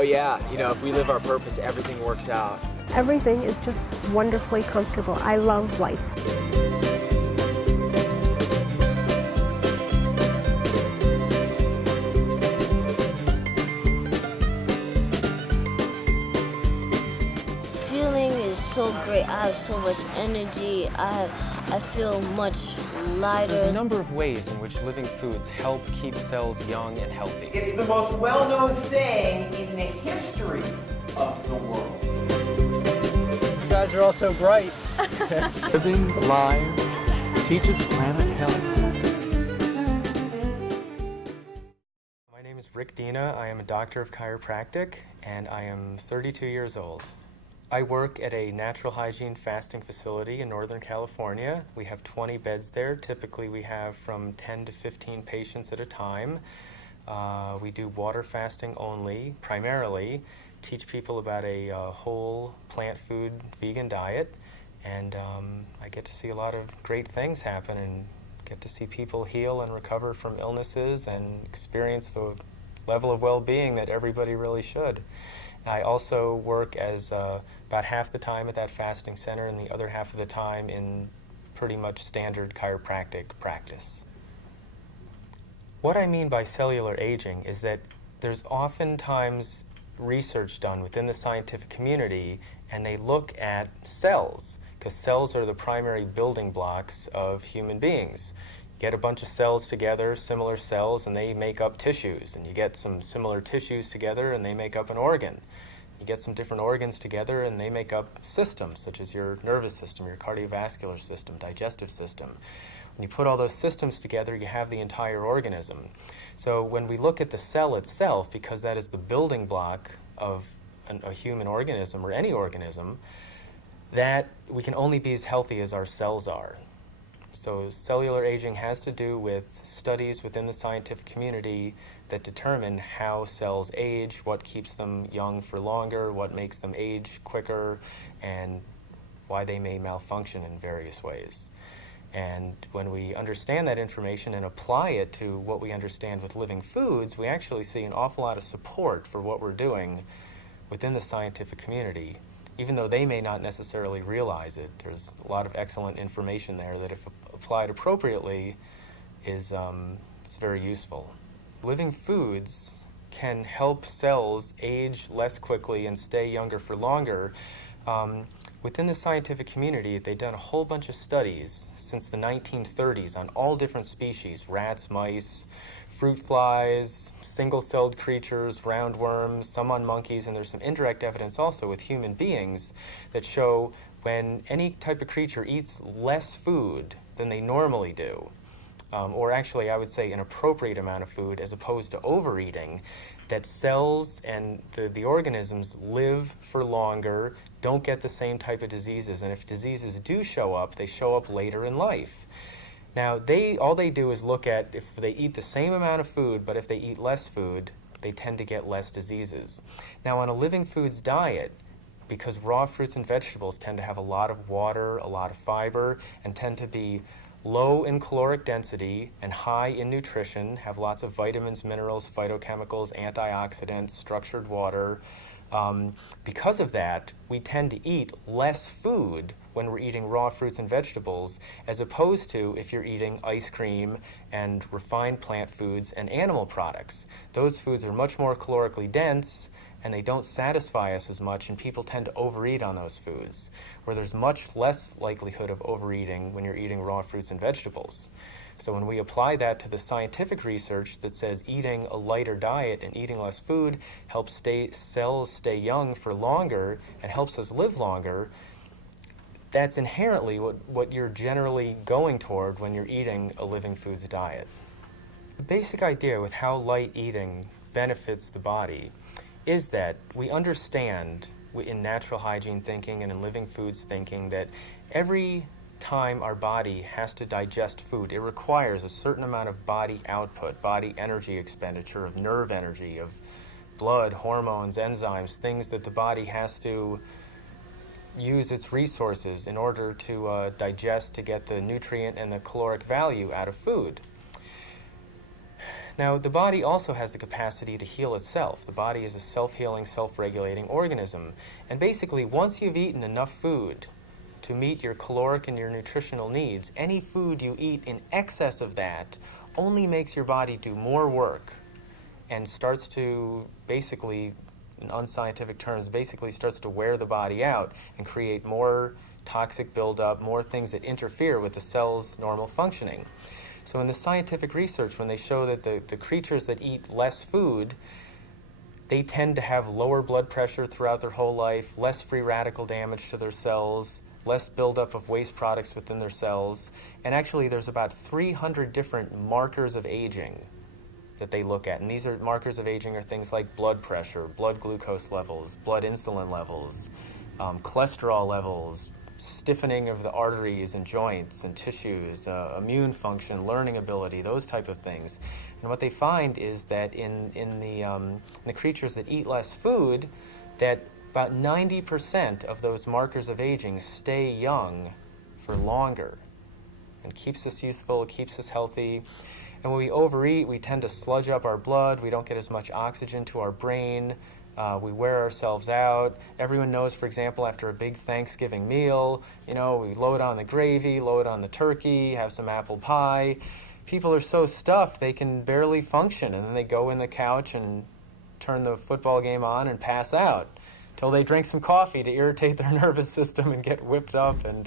Oh yeah, if we live our purpose, everything works out. Everything is just wonderfully comfortable. I love life. Feeling is so great. I have so much energy. I feel much lighter. There's a number of ways in which living foods help keep cells young and healthy. It's the most well-known saying in the history of the world. You guys are all so bright. Living live teaches planet health. My name is Dina. I am a doctor of chiropractic, and I am 32 years old. I work at a natural hygiene fasting facility in Northern California. We have 20 beds there. Typically, we have from 10 to 15 patients at a time. We do water fasting only, primarily, teach people about a whole plant food vegan diet, and I get to see a lot of great things happen and get to see people heal and recover from illnesses and experience the level of well-being that everybody really should. I also work as about half the time at that fasting center and the other half of the time in pretty much standard chiropractic practice. What I mean by cellular aging is that there's oftentimes research done within the scientific community, and they look at cells, because cells are the primary building blocks of human beings. Get a bunch of cells together, similar cells, and they make up tissues. And you get some similar tissues together, and they make up an organ. You get some different organs together, and they make up systems, such as your nervous system, your cardiovascular system, digestive system. When you put all those systems together, you have the entire organism. So when we look at the cell itself, because that is the building block of a human organism or any organism, that we can only be as healthy as our cells are. So cellular aging has to do with studies within the scientific community that determine how cells age, what keeps them young for longer, what makes them age quicker, and why they may malfunction in various ways. And when we understand that information and apply it to what we understand with living foods, we actually see an awful lot of support for what we're doing within the scientific community. Even though they may not necessarily realize it, there's a lot of excellent information there that, if applied appropriately, is very useful. Living foods can help cells age less quickly and stay younger for longer. Within the scientific community, they've done a whole bunch of studies since the 1930s on all different species: rats, mice, fruit flies, single-celled creatures, roundworms, some on monkeys, and there's some indirect evidence also with human beings that show when any type of creature eats less food than they normally do, or actually I would say an appropriate amount of food as opposed to overeating, that cells and the organisms live for longer, don't get the same type of diseases, and if diseases do show up, they show up later in life. Now, all they do is look at if they eat the same amount of food, but if they eat less food, they tend to get less diseases. Now, on a living foods diet, because raw fruits and vegetables tend to have a lot of water, a lot of fiber, and tend to be low in caloric density and high in nutrition, have lots of vitamins, minerals, phytochemicals, antioxidants, structured water. Because of that, we tend to eat less food when we're eating raw fruits and vegetables, as opposed to if you're eating ice cream and refined plant foods and animal products. Those foods are much more calorically dense, and they don't satisfy us as much, and people tend to overeat on those foods, where there's much less likelihood of overeating when you're eating raw fruits and vegetables. So when we apply that to the scientific research that says eating a lighter diet and eating less food helps cells stay young for longer and helps us live longer, that's inherently what you're generally going toward when you're eating a living foods diet. The basic idea with how light eating benefits the body is that we understand in natural hygiene thinking and in living foods thinking that every time our body has to digest food, it requires a certain amount of body output, body energy expenditure, of nerve energy, of blood, hormones, enzymes, things that the body has to use its resources in order to digest, to get the nutrient and the caloric value out of food. Now, the body also has the capacity to heal itself. The body is a self-healing, self-regulating organism. And basically, once you've eaten enough food to meet your caloric and your nutritional needs, any food you eat in excess of that only makes your body do more work and starts to basically, in unscientific terms, basically starts to wear the body out and create more toxic buildup, more things that interfere with the cell's normal functioning. So in the scientific research, when they show that the creatures that eat less food, they tend to have lower blood pressure throughout their whole life, less free radical damage to their cells, less buildup of waste products within their cells. And actually, there's about 300 different markers of aging that they look at. And these are markers of aging are things like blood pressure, blood glucose levels, blood insulin levels, cholesterol levels, stiffening of the arteries and joints and tissues, immune function, learning ability, those type of things. And what they find is that in the creatures that eat less food, that about 90% of those markers of aging stay young for longer and keeps us youthful, keeps us healthy. And when we overeat, we tend to sludge up our blood. We don't get as much oxygen to our brain. We wear ourselves out. Everyone knows, for example, after a big Thanksgiving meal, we load on the gravy, load on the turkey, have some apple pie. People are so stuffed they can barely function, and then they go in the couch and turn the football game on and pass out till they drink some coffee to irritate their nervous system and get whipped up. And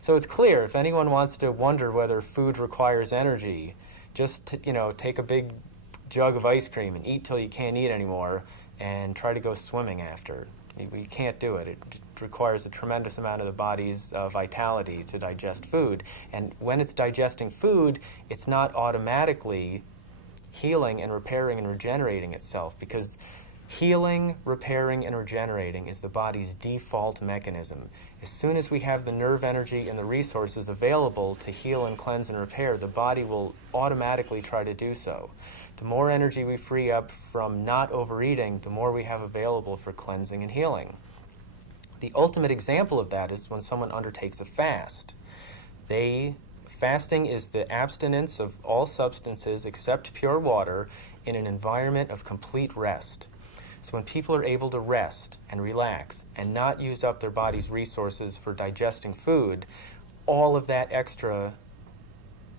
so it's clear, if anyone wants to wonder whether food requires energy, just take a big jug of ice cream and eat till you can't eat anymore, and try to go swimming after. We can't do it. It requires a tremendous amount of the body's vitality to digest food. And when it's digesting food, it's not automatically healing and repairing and regenerating itself, because healing, repairing, and regenerating is the body's default mechanism. As soon as we have the nerve energy and the resources available to heal and cleanse and repair, the body will automatically try to do so. The more energy we free up from not overeating, the more we have available for cleansing and healing. The ultimate example of that is when someone undertakes a fast. Fasting is the abstinence of all substances except pure water in an environment of complete rest. So when people are able to rest and relax and not use up their body's resources for digesting food, all of that extra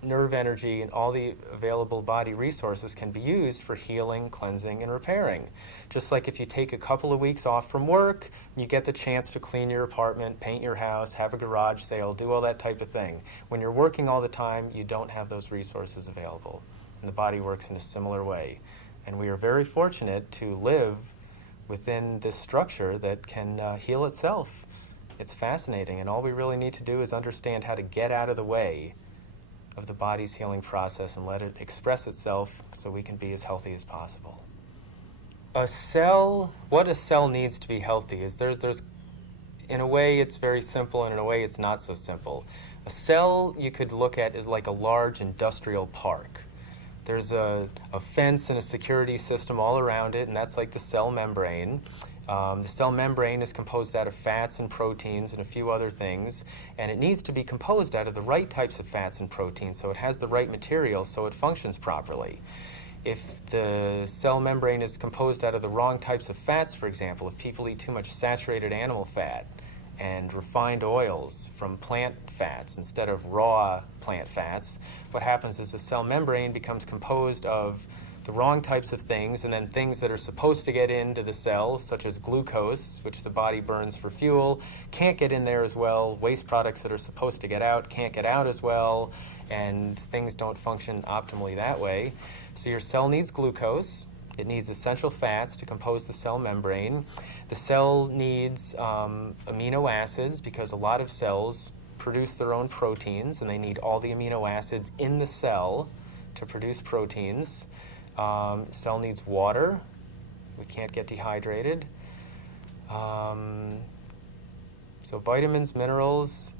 nerve energy and all the available body resources can be used for healing, cleansing, and repairing. Just like if you take a couple of weeks off from work, you get the chance to clean your apartment, paint your house, have a garage sale, do all that type of thing. When you're working all the time, you don't have those resources available. And the body works in a similar way. And we are very fortunate to live within this structure that can heal itself. It's fascinating, and all we really need to do is understand how to get out of the way of the body's healing process and let it express itself so we can be as healthy as possible. What a cell needs to be healthy is there's in a way it's very simple, and in a way it's not so simple. A cell you could look at as like a large industrial park. There's a fence and a security system all around it, and that's like the cell membrane. The cell membrane is composed out of fats and proteins and a few other things, and it needs to be composed out of the right types of fats and proteins so it has the right material so it functions properly. If the cell membrane is composed out of the wrong types of fats, for example, if people eat too much saturated animal fat and refined oils from plant fats instead of raw plant fats, what happens is the cell membrane becomes composed of the wrong types of things, and then things that are supposed to get into the cells, such as glucose, which the body burns for fuel, can't get in there as well. Waste products that are supposed to get out can't get out as well, and things don't function optimally that way. So your cell needs glucose. It needs essential fats to compose the cell membrane. The cell needs amino acids, because a lot of cells produce their own proteins, and they need all the amino acids in the cell to produce proteins. Cell needs water. We can't get dehydrated. So vitamins, minerals,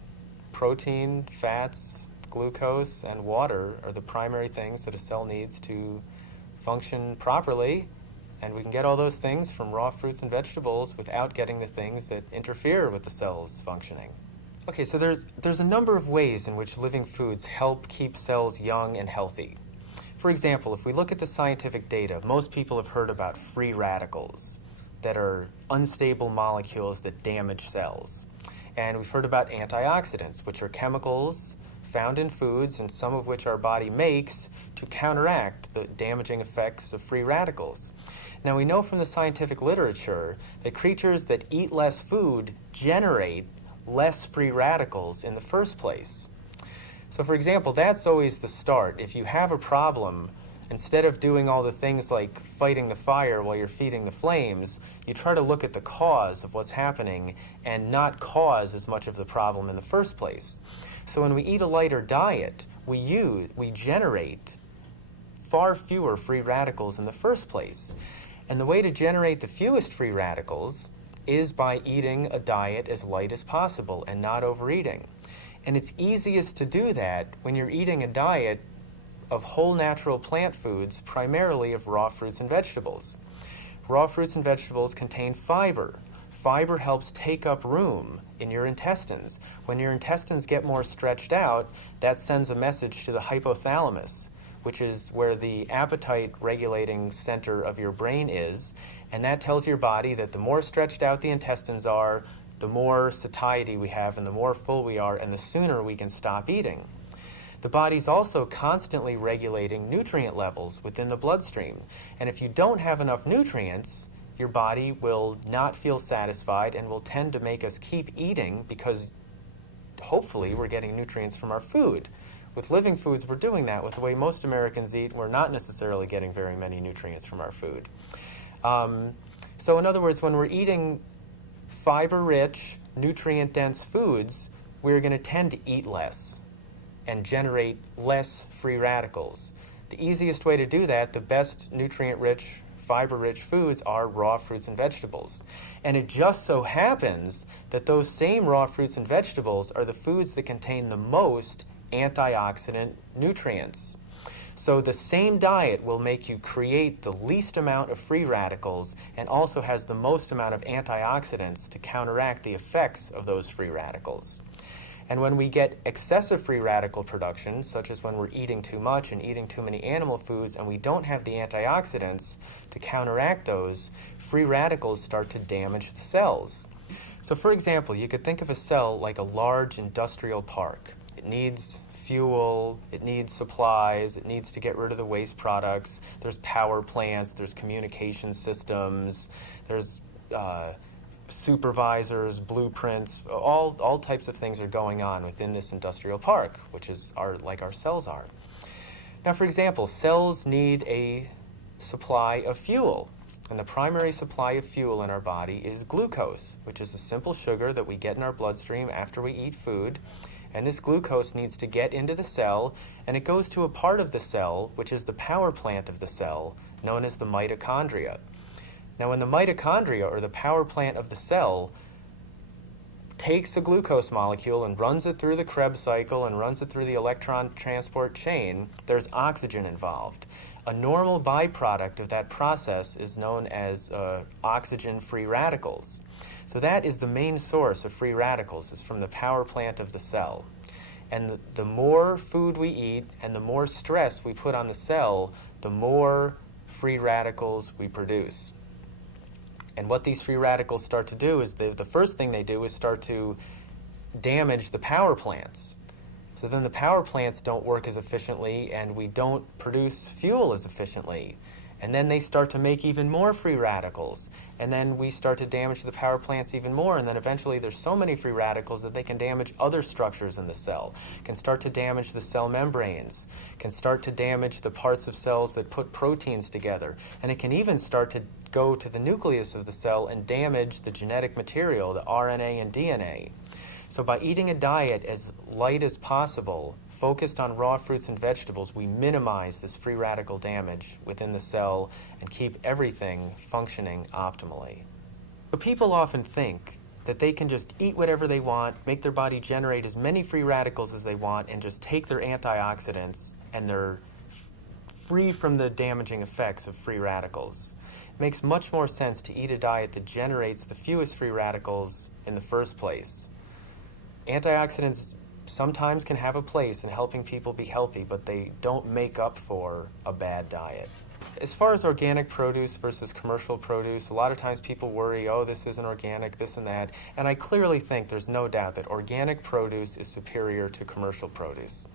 protein, fats, glucose, and water are the primary things that a cell needs to function properly. And we can get all those things from raw fruits and vegetables without getting the things that interfere with the cell's functioning. Okay, so there's a number of ways in which living foods help keep cells young and healthy. For example, if we look at the scientific data, most people have heard about free radicals that are unstable molecules that damage cells. And we've heard about antioxidants, which are chemicals found in foods and some of which our body makes to counteract the damaging effects of free radicals. Now, we know from the scientific literature that creatures that eat less food generate less free radicals in the first place. So, for example, that's always the start. If you have a problem, instead of doing all the things like fighting the fire while you're feeding the flames, you try to look at the cause of what's happening and not cause as much of the problem in the first place. So when we eat a lighter diet, we generate far fewer free radicals in the first place. And the way to generate the fewest free radicals is by eating a diet as light as possible and not overeating. And it's easiest to do that when you're eating a diet of whole natural plant foods, primarily of raw fruits and vegetables. Raw fruits and vegetables contain fiber. Fiber helps take up room in your intestines. When your intestines get more stretched out, that sends a message to the hypothalamus, which is where the appetite regulating center of your brain is, and that tells your body that the more stretched out the intestines are, the more satiety we have and the more full we are, and the sooner we can stop eating. The body's also constantly regulating nutrient levels within the bloodstream. And if you don't have enough nutrients, your body will not feel satisfied and will tend to make us keep eating because hopefully we're getting nutrients from our food. With living foods, we're doing that. With the way most Americans eat, we're not necessarily getting very many nutrients from our food. So in other words, when we're eating fiber-rich, nutrient-dense foods, we're going to tend to eat less and generate less free radicals. The easiest way to do that, the best nutrient-rich, fiber-rich foods are raw fruits and vegetables. And it just so happens that those same raw fruits and vegetables are the foods that contain the most antioxidant nutrients. So the same diet will make you create the least amount of free radicals and also has the most amount of antioxidants to counteract the effects of those free radicals. And when we get excessive free radical production, such as when we're eating too much and eating too many animal foods and we don't have the antioxidants to counteract those, free radicals start to damage the cells. So for example, you could think of a cell like a large industrial park. It needs fuel, it needs supplies, it needs to get rid of the waste products. There's power plants, there's communication systems, there's supervisors, blueprints, all types of things are going on within this industrial park, which is like our cells are. Now, for example, cells need a supply of fuel. And the primary supply of fuel in our body is glucose, which is a simple sugar that we get in our bloodstream after we eat food. And this glucose needs to get into the cell, and it goes to a part of the cell, which is the power plant of the cell, known as the mitochondria. Now, when the mitochondria, or the power plant of the cell, takes the glucose molecule and runs it through the Krebs cycle and runs it through the electron transport chain, there's oxygen involved. A normal byproduct of that process is known as oxygen-free radicals. So that is the main source of free radicals, is from the power plant of the cell. And the more food we eat and the more stress we put on the cell, the more free radicals we produce. And what these free radicals start to do is the first thing they do is start to damage the power plants. So then the power plants don't work as efficiently and we don't produce fuel as efficiently. And then they start to make even more free radicals. And then we start to damage the power plants even more. And then eventually there's so many free radicals that they can damage other structures in the cell, can start to damage the cell membranes, can start to damage the parts of cells that put proteins together. And it can even start to go to the nucleus of the cell and damage the genetic material, the RNA and DNA. So by eating a diet as light as possible, focused on raw fruits and vegetables, we minimize this free radical damage within the cell and keep everything functioning optimally. But people often think that they can just eat whatever they want, make their body generate as many free radicals as they want, and just take their antioxidants and they're free from the damaging effects of free radicals. It makes much more sense to eat a diet that generates the fewest free radicals in the first place. Antioxidants sometimes can have a place in helping people be healthy, but they don't make up for a bad diet. As far as organic produce versus commercial produce, a lot of times people worry, oh, this isn't organic, this and that. And I clearly think there's no doubt that organic produce is superior to commercial produce.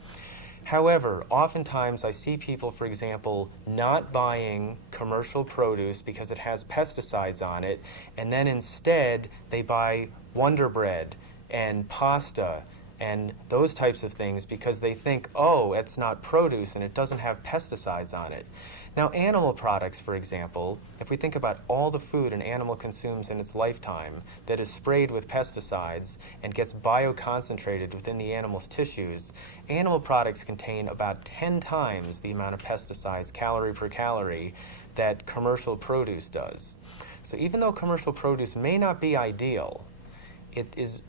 However, oftentimes I see people, for example, not buying commercial produce because it has pesticides on it, and then instead they buy Wonder Bread and pasta and those types of things because they think, oh, it's not produce and it doesn't have pesticides on it. Now, animal products, for example, if we think about all the food an animal consumes in its lifetime that is sprayed with pesticides and gets bioconcentrated within the animal's tissues, animal products contain about 10 times the amount of pesticides, calorie per calorie, that commercial produce does. So even though commercial produce may not be ideal, it is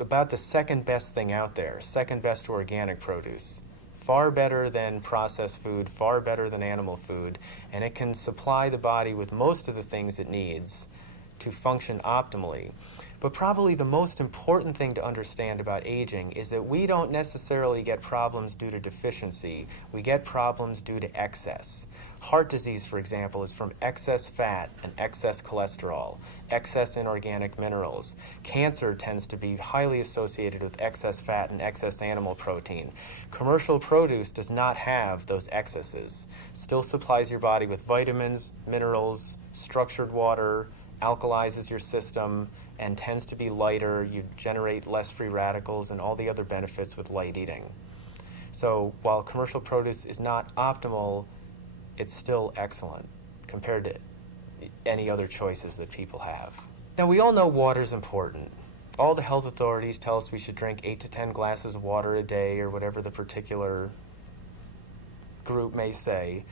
about the second best thing out there, second best to organic produce. Far better than processed food, far better than animal food, and it can supply the body with most of the things it needs to function optimally. But probably the most important thing to understand about aging is that we don't necessarily get problems due to deficiency. We get problems due to excess. Heart disease, for example, is from excess fat and excess cholesterol, excess inorganic minerals. Cancer tends to be highly associated with excess fat and excess animal protein. Commercial produce does not have those excesses. Still supplies your body with vitamins, minerals, structured water, alkalizes your system, and tends to be lighter. You generate less free radicals and all the other benefits with light eating. So while commercial produce is not optimal, it's still excellent compared to any other choices that people have. Now, we all know water is important. All the health authorities tell us we should drink 8 to 10 glasses of water a day, or whatever the particular group may say.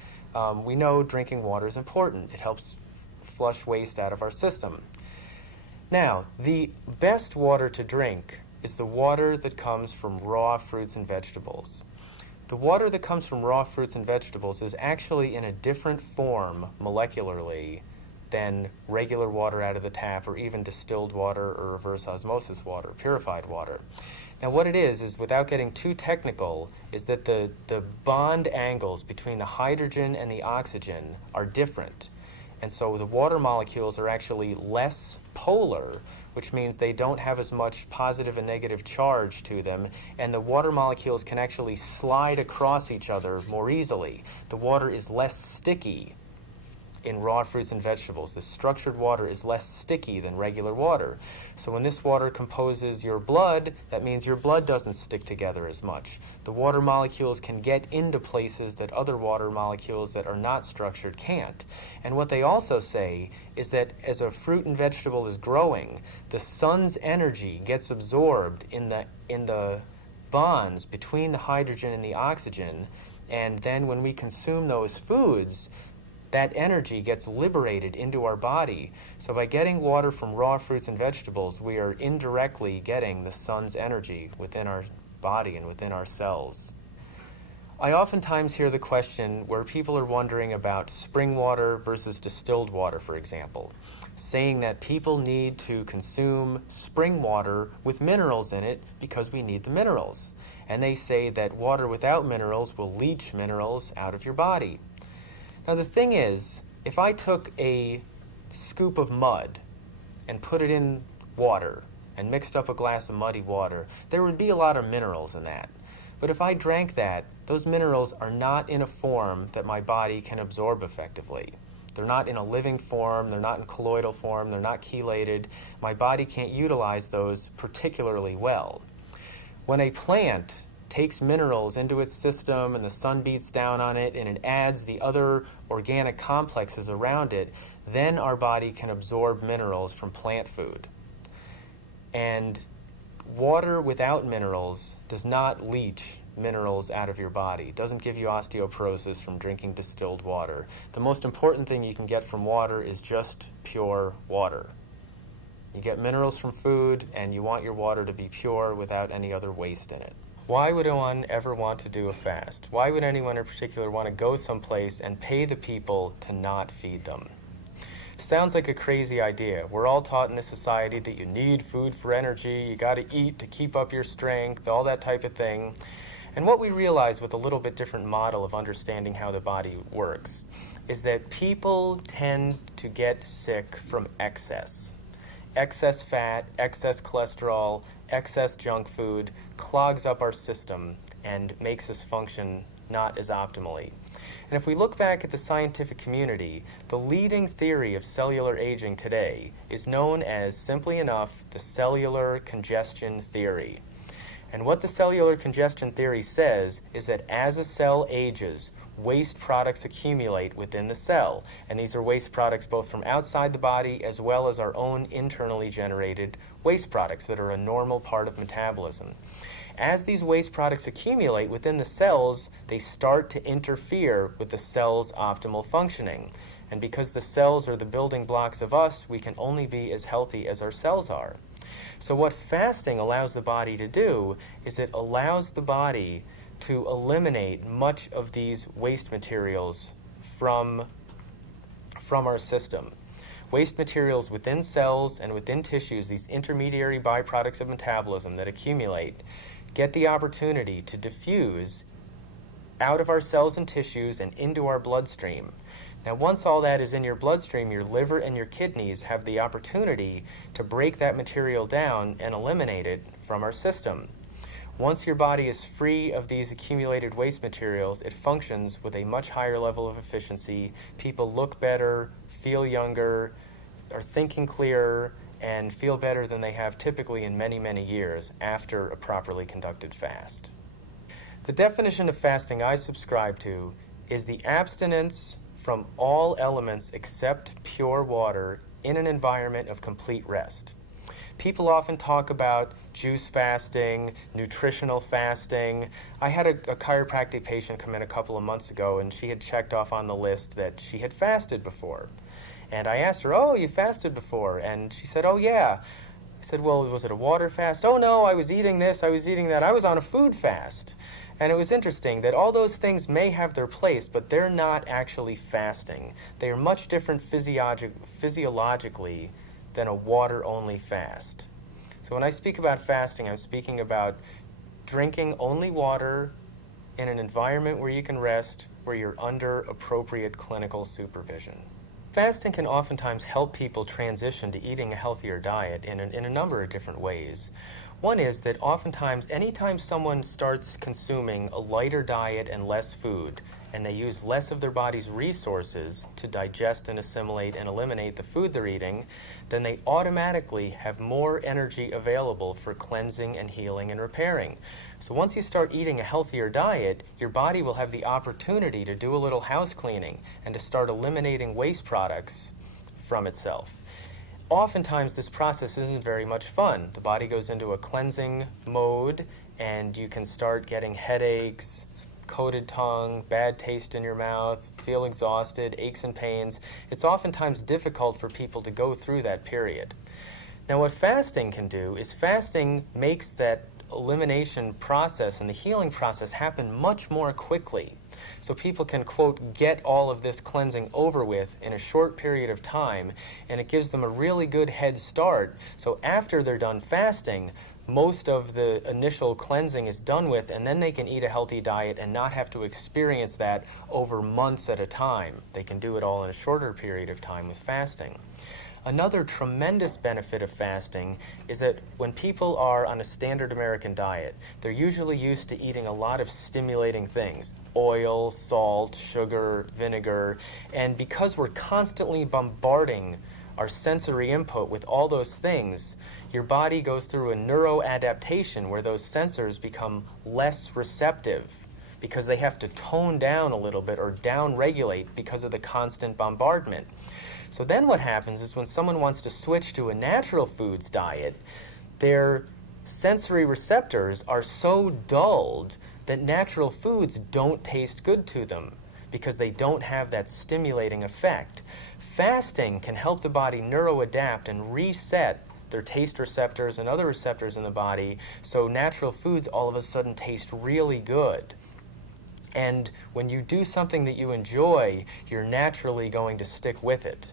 We know drinking water is important. It helps flush waste out of our system. Now, the best water to drink is the water that comes from raw fruits and vegetables. The water that comes from raw fruits and vegetables is actually in a different form molecularly than regular water out of the tap, or even distilled water or reverse osmosis water, purified water. Now what it is without getting too technical, is that the bond angles between the hydrogen and the oxygen are different. And so the water molecules are actually less polar, which means they don't have as much positive and negative charge to them, and the water molecules can actually slide across each other more easily. The water is less sticky in raw fruits and vegetables. The structured water is less sticky than regular water. So when this water composes your blood, that means your blood doesn't stick together as much. The water molecules can get into places that other water molecules that are not structured can't. And what they also say is that as a fruit and vegetable is growing, the sun's energy gets absorbed in the bonds between the hydrogen and the oxygen, and then when we consume those foods, that energy gets liberated into our body. So by getting water from raw fruits and vegetables, we are indirectly getting the sun's energy within our body and within our cells. I oftentimes hear the question where people are wondering about spring water versus distilled water, for example, saying that people need to consume spring water with minerals in it because we need the minerals. And they say that water without minerals will leach minerals out of your body. Now the thing is, if I took a scoop of mud and put it in water and mixed up a glass of muddy water, there would be a lot of minerals in that. But if I drank that, those minerals are not in a form that my body can absorb effectively. They're not in a living form, they're not in colloidal form, they're not chelated. My body can't utilize those particularly well. When a plant takes minerals into its system and the sun beats down on it and it adds the other organic complexes around it, then our body can absorb minerals from plant food. And water without minerals does not leach minerals out of your body. It doesn't give you osteoporosis from drinking distilled water. The most important thing you can get from water is just pure water. You get minerals from food, and you want your water to be pure without any other waste in it. Why would anyone ever want to do a fast? Why would anyone in particular want to go someplace and pay the people to not feed them? Sounds like a crazy idea. We're all taught in this society that you need food for energy, you got to eat to keep up your strength, all that type of thing. And what we realize with a little bit different model of understanding how the body works is that people tend to get sick from excess. Excess fat, excess cholesterol, excess junk food clogs up our system and makes us function not as optimally. And if we look back at the scientific community, the leading theory of cellular aging today is known as, simply enough, the cellular congestion theory. And what the cellular congestion theory says is that as a cell ages, waste products accumulate within the cell. And these are waste products both from outside the body as well as our own internally generated waste products that are a normal part of metabolism. As these waste products accumulate within the cells, they start to interfere with the cell's optimal functioning. And because the cells are the building blocks of us, we can only be as healthy as our cells are. So what fasting allows the body to do is it allows the body to eliminate much of these waste materials from our system. Waste materials within cells and within tissues, these intermediary byproducts of metabolism that accumulate, get the opportunity to diffuse out of our cells and tissues and into our bloodstream. Now, once all that is in your bloodstream, your liver and your kidneys have the opportunity to break that material down and eliminate it from our system. Once your body is free of these accumulated waste materials, it functions with a much higher level of efficiency. People look better, feel younger, are thinking clearer, and feel better than they have typically in many, many years after a properly conducted fast. The definition of fasting I subscribe to is the abstinence from all elements except pure water in an environment of complete rest. People often talk about juice fasting, nutritional fasting. I had a chiropractic patient come in a couple of months ago, and she had checked off on the list that she had fasted before. And I asked her, "Oh, you fasted before?" And she said, "Oh, yeah." I said, "Well, was it a water fast?" "Oh, no, I was eating this, I was eating that. I was on a food fast." And it was interesting that all those things may have their place, but they're not actually fasting. They are much different physiologically than a water-only fast. So when I speak about fasting, I'm speaking about drinking only water in an environment where you can rest, where you're under appropriate clinical supervision. Fasting can oftentimes help people transition to eating a healthier diet in a number of different ways. One is that oftentimes, anytime someone starts consuming a lighter diet and less food, and they use less of their body's resources to digest and assimilate and eliminate the food they're eating, then they automatically have more energy available for cleansing and healing and repairing. So once you start eating a healthier diet, your body will have the opportunity to do a little house cleaning and to start eliminating waste products from itself. Oftentimes, this process isn't very much fun. The body goes into a cleansing mode, and you can start getting headaches, coated tongue, bad taste in your mouth, feel exhausted, aches and pains. It's oftentimes difficult for people to go through that period. Now, what fasting can do is fasting makes that elimination process and the healing process happen much more quickly. So people can, quote, get all of this cleansing over with in a short period of time, and it gives them a really good head start. So after they're done fasting, most of the initial cleansing is done with, and then they can eat a healthy diet and not have to experience that over months at a time. They can do it all in a shorter period of time with fasting. Another tremendous benefit of fasting is that when people are on a standard American diet, they're usually used to eating a lot of stimulating things: oil, salt, sugar, vinegar. And because we're constantly bombarding our sensory input with all those things, your body goes through a neuroadaptation where those sensors become less receptive because they have to tone down a little bit or down-regulate because of the constant bombardment. So then what happens is when someone wants to switch to a natural foods diet, their sensory receptors are so dulled that natural foods don't taste good to them because they don't have that stimulating effect. Fasting can help the body neuroadapt and reset their taste receptors and other receptors in the body so natural foods all of a sudden taste really good. And when you do something that you enjoy, you're naturally going to stick with it.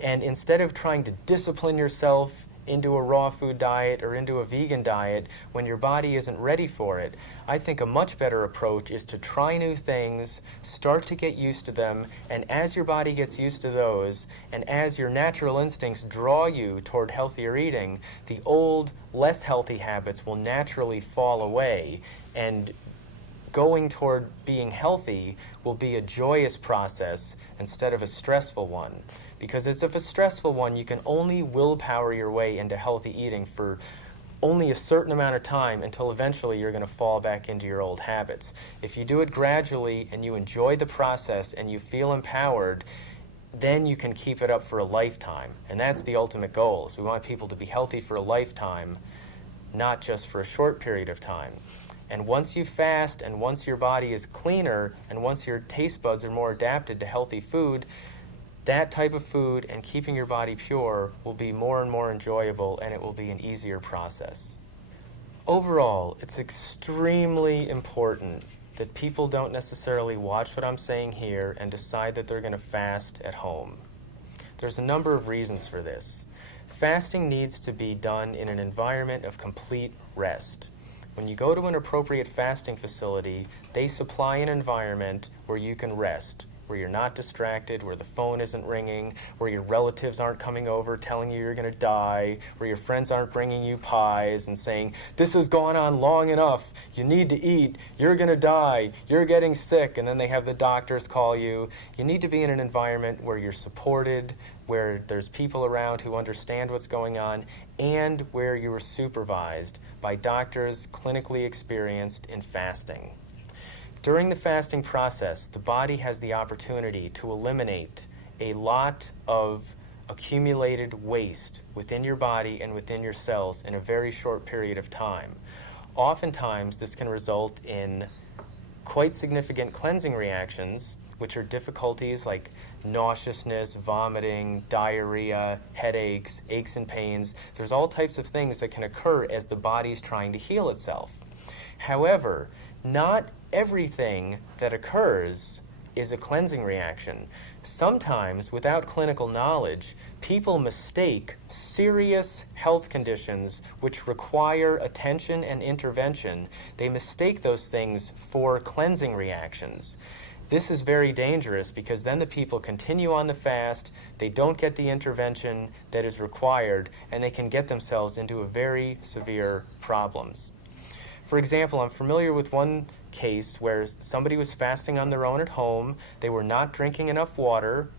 And instead of trying to discipline yourself into a raw food diet or into a vegan diet when your body isn't ready for it, I think a much better approach is to try new things, start to get used to them, and as your body gets used to those, and as your natural instincts draw you toward healthier eating, the old, less healthy habits will naturally fall away, and going toward being healthy will be a joyous process instead of a stressful one. Because if a stressful one, you can only willpower your way into healthy eating for only a certain amount of time until eventually you're going to fall back into your old habits. If you do it gradually and you enjoy the process and you feel empowered, then you can keep it up for a lifetime. And that's the ultimate goal. We want people to be healthy for a lifetime, not just for a short period of time. And once you fast and once your body is cleaner and once your taste buds are more adapted to healthy food, that type of food and keeping your body pure will be more and more enjoyable, and it will be an easier process. Overall, it's extremely important that people don't necessarily watch what I'm saying here and decide that they're going to fast at home. There's a number of reasons for this. Fasting needs to be done in an environment of complete rest. When you go to an appropriate fasting facility, they supply an environment where you can rest, where you're not distracted, where the phone isn't ringing, where your relatives aren't coming over telling you you're going to die, where your friends aren't bringing you pies and saying, this has gone on long enough, you need to eat, you're going to die, you're getting sick, and then they have the doctors call you. You need to be in an environment where you're supported, where there's people around who understand what's going on, and where you are supervised by doctors clinically experienced in fasting. During the fasting process, the body has the opportunity to eliminate a lot of accumulated waste within your body and within your cells in a very short period of time. Oftentimes, this can result in quite significant cleansing reactions, which are difficulties like nauseousness, vomiting, diarrhea, headaches, aches and pains. There's all types of things that can occur as the body's trying to heal itself. However, not everything that occurs is a cleansing reaction. Sometimes, without clinical knowledge, people mistake serious health conditions which require attention and intervention. They mistake those things for cleansing reactions. This is very dangerous because then the people continue on the fast, they don't get the intervention that is required, and they can get themselves into a very severe problems. For example, I'm familiar with one case where somebody was fasting on their own at home, they were not drinking enough water,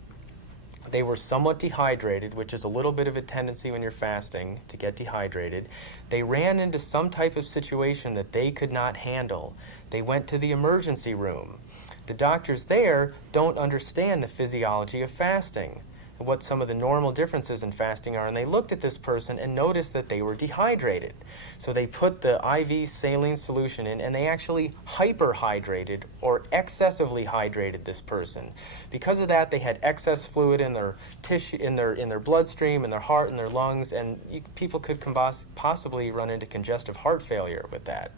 they were somewhat dehydrated, which is a little bit of a tendency when you're fasting to get dehydrated. They ran into some type of situation that they could not handle. They went to the emergency room. The doctors there don't understand the physiology of fasting, what some of the normal differences in fasting are, and they looked at this person and noticed that they were dehydrated. So they put the IV saline solution in, and they actually hyperhydrated or excessively hydrated this person. Because of that, they had excess fluid in their tissue, in their bloodstream, in their heart, in their lungs, and people could possibly run into congestive heart failure with that.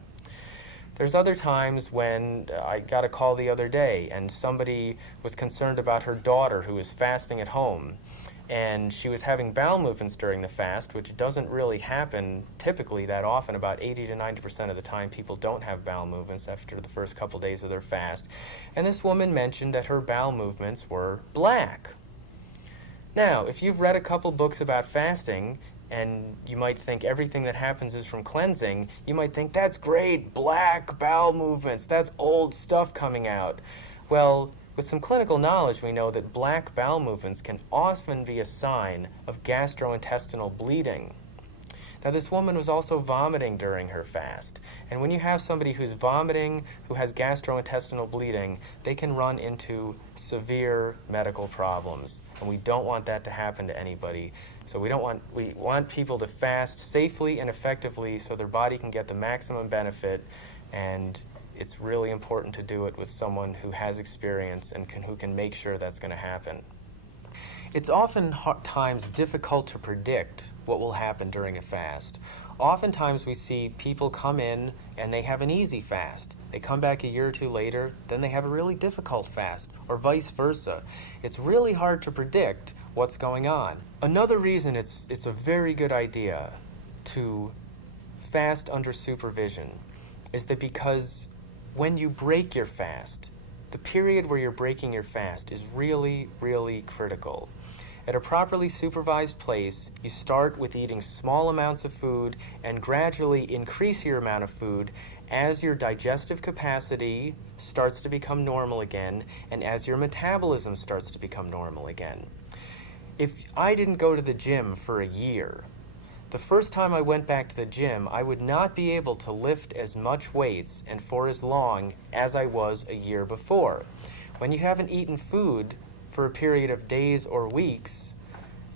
There's other times when I got a call the other day and somebody was concerned about her daughter who was fasting at home, and she was having bowel movements during the fast, which doesn't really happen typically that often. About 80 to 90% of the time people don't have bowel movements after the first couple days of their fast. And this woman mentioned that her bowel movements were black. Now, if you've read a couple books about fasting, and you might think everything that happens is from cleansing, you might think, that's great, black bowel movements, that's old stuff coming out. Well, with some clinical knowledge, we know that black bowel movements can often be a sign of gastrointestinal bleeding. Now, this woman was also vomiting during her fast. And when you have somebody who's vomiting, who has gastrointestinal bleeding, they can run into severe medical problems. And we don't want that to happen to anybody. So we want people to fast safely and effectively so their body can get the maximum benefit. And it's really important to do it with someone who has experience and who can make sure that's going to happen. It's oftentimes difficult to predict what will happen during a fast. Oftentimes we see people come in and they have an easy fast. They come back a year or two later, then they have a really difficult fast, or vice versa. It's really hard to predict what's going on. Another reason it's a very good idea to fast under supervision is that because when you break your fast, the period where you're breaking your fast is really, really critical. At a properly supervised place, you start with eating small amounts of food and gradually increase your amount of food as your digestive capacity starts to become normal again and as your metabolism starts to become normal again. If I didn't go to the gym for a year, the first time I went back to the gym, I would not be able to lift as much weights and for as long as I was a year before. When you haven't eaten food for a period of days or weeks,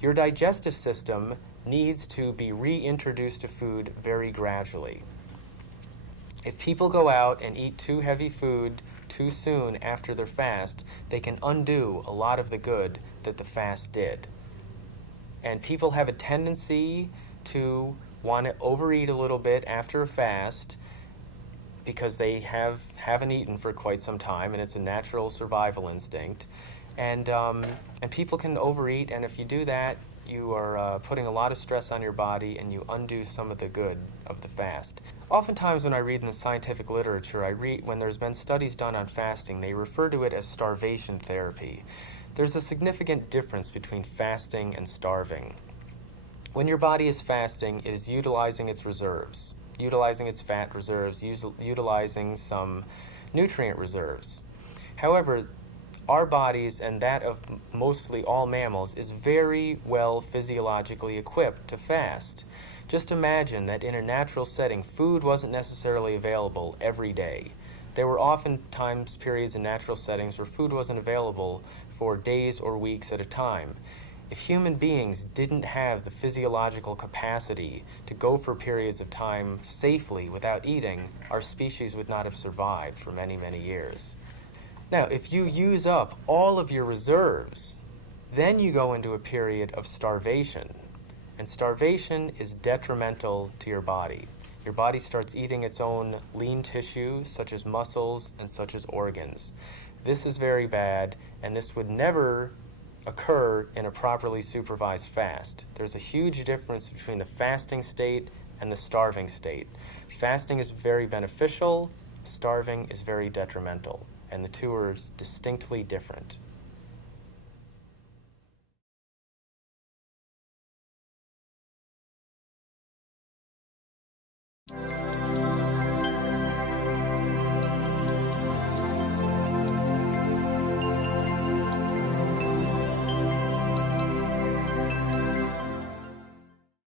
your digestive system needs to be reintroduced to food very gradually. If people go out and eat too heavy food too soon after their fast, they can undo a lot of the good that the fast did. And people have a tendency to want to overeat a little bit after a fast because they haven't eaten for quite some time, and it's a natural survival instinct. And people can overeat, and if you do that, you are putting a lot of stress on your body, and you undo some of the good of the fast. Oftentimes when I read in the scientific literature, when there's been studies done on fasting, they refer to it as starvation therapy. There's a significant difference between fasting and starving. When your body is fasting, it is utilizing its reserves, utilizing its fat reserves, utilizing some nutrient reserves. However, our bodies, and that of mostly all mammals, is very well physiologically equipped to fast. Just imagine that in a natural setting, food wasn't necessarily available every day. There were oftentimes periods in natural settings where food wasn't available for days or weeks at a time. If human beings didn't have the physiological capacity to go for periods of time safely without eating, our species would not have survived for many, many years. Now, if you use up all of your reserves, then you go into a period of starvation. And starvation is detrimental to your body. Your body starts eating its own lean tissue, such as muscles and such as organs. This is very bad, and this would never occur in a properly supervised fast. There's a huge difference between the fasting state and the starving state. Fasting is very beneficial, starving is very detrimental, and the two are distinctly different.